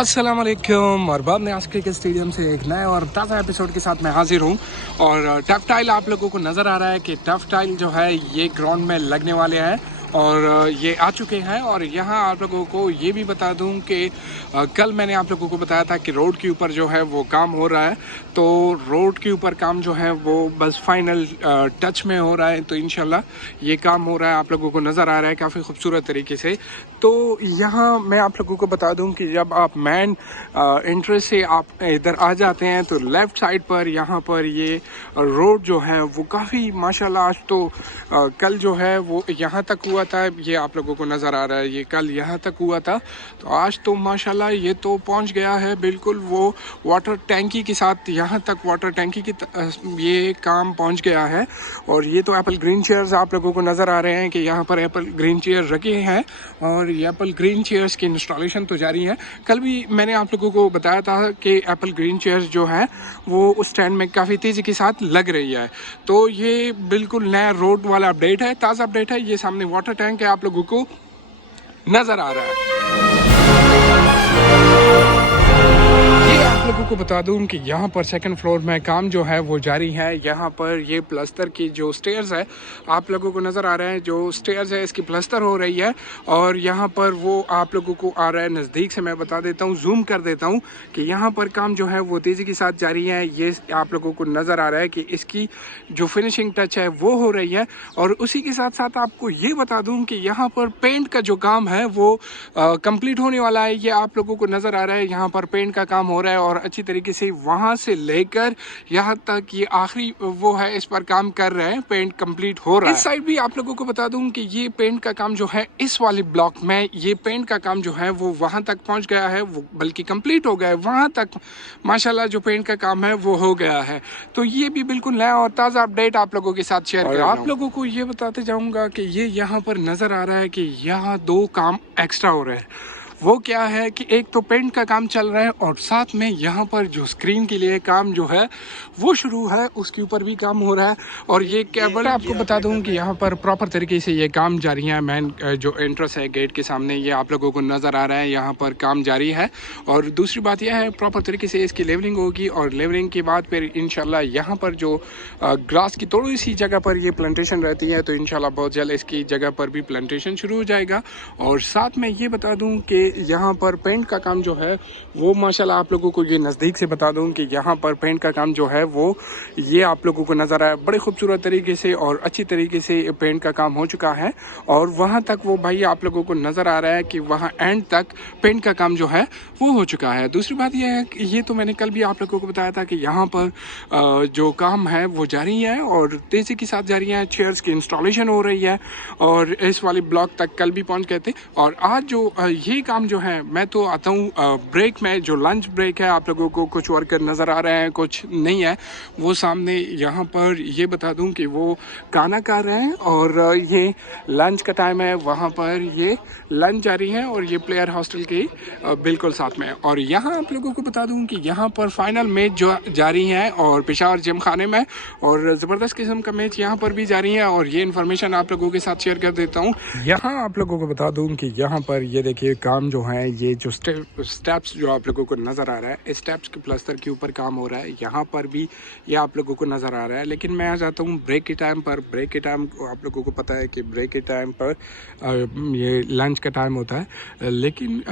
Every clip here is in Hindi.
अस्सलाम वालेकुम और बाद में आज क्रिकेट स्टेडियम से एक नए और ताज़ा एपिसोड के साथ मैं हाजिर हूँ। और टफ टाइल आप लोगों को नज़र आ रहा है कि टफ टाइल जो है ये ग्राउंड में लगने वाले हैं और ये आ चुके हैं। और यहाँ आप लोगों को ये भी बता दूँ कि कल मैंने आप लोगों को बताया था कि रोड के ऊपर जो है वो काम हो रहा है। तो रोड के ऊपर काम जो है वो बस फाइनल टच में हो रहा है। तो इंशाल्लाह ये काम हो रहा है, आप लोगों को नज़र आ रहा है काफ़ी खूबसूरत तरीके से। तो यहाँ मैं आप लोगों को बता दूं कि जब आप मेन एंट्रेंस से आप इधर आ जाते हैं तो लेफ़्ट साइड पर यहाँ पर ये रोड जो है वो काफ़ी माशाल्लाह आज तो कल जो है वो यहाँ तक हुआ था, ये आप लोगों को नज़र आ रहा है, ये कल यहाँ तक हुआ था। तो आज तो माशाल्लाह ये तो पहुँच गया है बिल्कुल वो वाटर टैंकी के साथ, यहाँ तक वाटर टैंकी की ये काम पहुँच गया है। और ये तो एप्पल ग्रीन चेयर्स आप लोगों को नज़र आ रहे हैं कि यहाँ पर एप्पल ग्रीन चेयर रखे हैं और ये एप्पल ग्रीन चेयर्स की इंस्टॉलेशन तो जारी है। कल भी मैंने आप लोगों को बताया था कि एप्पल ग्रीन चेयर्स जो है वो उस स्टैंड में काफ़ी तेज़ी के साथ लग रही है। तो ये बिल्कुल नया रोड वाला अपडेट है, ताज़ा अपडेट है। ये सामने वाटर टैंक है, आप लोगों को नज़र आ रहा है। आप लोगों को बता दूं कि यहाँ पर सेकंड फ्लोर में काम जो है वो जारी है। यहाँ पर ये प्लस्तर की जो स्टेयर्स है आप लोगों को नज़र आ रहा है, जो स्टेयर्स है इसकी प्लस्तर हो रही है। और यहाँ पर वो आप लोगों को आ रहा है, नज़दीक से मैं बता देता हूँ, जूम कर देता हूँ कि यहाँ पर काम जो है वो तेज़ी के साथ जारी है। ये आप लोगों को नज़र आ रहा है कि इसकी जो फिनिशिंग टच है वो हो रही है। और उसी के साथ साथ आपको ये बता दूँ कि यहाँ पर पेंट का जो काम है वो कंप्लीट होने वाला है। ये आप लोगों को नज़र आ रहा है, यहाँ पर पेंट का काम हो रहा है और अच्छी तरीके से वहां से लेकर यहाँ तक ये आखिरी वो है, इस पर काम कर रहे हैं, पेंट कंप्लीट हो रहा है। इस साइड भी आप लोगों को बता दूं कि ये पेंट का काम जो है इस वाले ब्लॉक में, ये पेंट का काम जो है वो वहां तक पहुंच गया है, वो बल्कि कंप्लीट हो गया है। वहां तक माशाल्लाह जो पेंट का काम है वो हो गया है। तो ये भी बिल्कुल नया और ताज़ा अपडेट आप लोगों के साथ शेयर कर आप लोगों को ये बताते जाऊंगा कि ये यहाँ पर नजर आ रहा है कि यहाँ दो काम एक्स्ट्रा हो रहे हैं। वो क्या है कि एक तो पेंट का काम चल रहा है और साथ में यहाँ पर जो स्क्रीन के लिए काम जो है वो शुरू है, उसके ऊपर भी काम हो रहा है। और ये केबल आपको बता दूं कि यहाँ पर प्रॉपर तरीके से ये काम जारी है। मेन जो एंट्रेंस है गेट के सामने, ये आप लोगों को नज़र आ रहा है, यहाँ पर काम जारी है। और दूसरी बात यह है प्रॉपर तरीके से इसकी लेवलिंग होगी और लेवलिंग के बाद फिर इंशाल्लाह यहाँ पर जो ग्रास की थोड़ी सी जगह पर ये प्लांटेशन रहती है तो इंशाल्लाह बहुत जल्द इसकी जगह पर भी प्लांटेशन शुरू हो जाएगा। और साथ में ये बता दूं कि यहाँ पर पेंट का काम जो है वो माशाल्लाह आप लोगों को ये नज़दीक से बता दूं कि यहाँ पर पेंट का काम जो है वो ये आप लोगों को नज़र आया बड़े खूबसूरत तरीके से और अच्छी तरीके से पेंट का काम हो चुका है। और वहाँ तक वो भाई आप लोगों को नज़र आ रहा है कि वहाँ एंड तक पेंट का काम जो है वो हो चुका है। दूसरी बात यह है कि ये तो मैंने कल भी आप लोगों को बताया था कि यहाँ पर जो काम है वो जारी है और तेज़ी के साथ जारी है। चेयर्स की इंस्टॉलेशन हो रही है और इस वाले ब्लॉक तक कल भी पहुँच गए थे। और आज जो ये काम जो है, मैं तो आता हूँ ब्रेक में, जो लंच ब्रेक है, आप लोगों को कुछ वर्कर नज़र आ रहे हैं, कुछ नहीं है। वो सामने यहाँ पर ये बता दूँ कि वो खाना खा रहे हैं और ये लंच का टाइम है, वहाँ पर ये लंच जारी है और ये प्लेयर हॉस्टल के बिल्कुल साथ में। और यहाँ आप लोगों को बता दूँ कि यहाँ पर फाइनल मैच जो जारी है और पेशावर जिम खाने में, और ज़बरदस्त किस्म का मैच यहाँ पर भी जारी है। और ये इन्फॉर्मेशन आप लोगों के साथ शेयर कर देता हूँ। यहाँ आप लोगों को बता दूँ कि यहाँ पर ये देखिए काम जो है, ये जो स्टेप्स जो आप लोगों को नज़र आ रहा है, स्टेप्स के प्लस्तर के ऊपर काम हो रहा है। यहाँ पर भी ये आप लोगों को नज़र आ रहा है। लेकिन मैं आ जाता हूँ ब्रेक के टाइम पर। ब्रेक के टाइम आप लोगों को पता है कि ब्रेक के टाइम पर ये लंच का टाइम होता है, लेकिन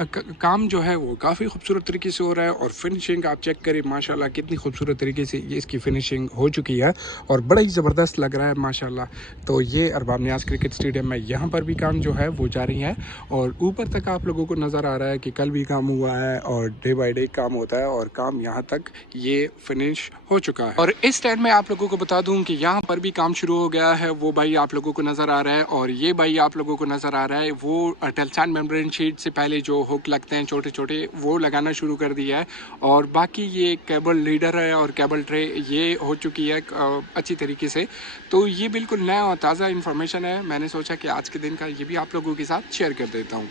काम जो है वो काफ़ी खूबसूरत तरीके से हो रहा है। और फिनिशिंग आप चेक करें माशाल्लाह कितनी खूबसूरत तरीके से ये इसकी फिनिशिंग हो चुकी है और बड़ा ही ज़बरदस्त लग रहा है माशाल्लाह। तो ये अरबाब नियाज़ क्रिकेट स्टेडियम में यहाँ पर भी काम जो है वो जारी है और ऊपर तक आप लोगों को नज़र आ रहा है कि कल भी काम हुआ है और डे बाय डे काम होता है और काम यहाँ तक ये फिनिश हो चुका है। और इस टाइम में आप लोगों को बता दूं कि यहाँ पर भी काम शुरू हो गया है। वो भाई आप लोगों को नज़र आ रहा है और ये भाई आप लोगों को नज़र आ रहा है, वो टेल्सान मेम्ब्रेन शीट से पहले जो हुक लगते हैं छोटे छोटे, वो लगाना शुरू कर दिया है। और बाकी ये केबल लीडर है और केबल ट्रे ये हो चुकी है अच्छी तरीके से। तो ये बिल्कुल नया और ताज़ा इन्फॉर्मेशन है, मैंने सोचा कि आज के दिन का ये भी आप लोगों के साथ शेयर कर देता हूँ।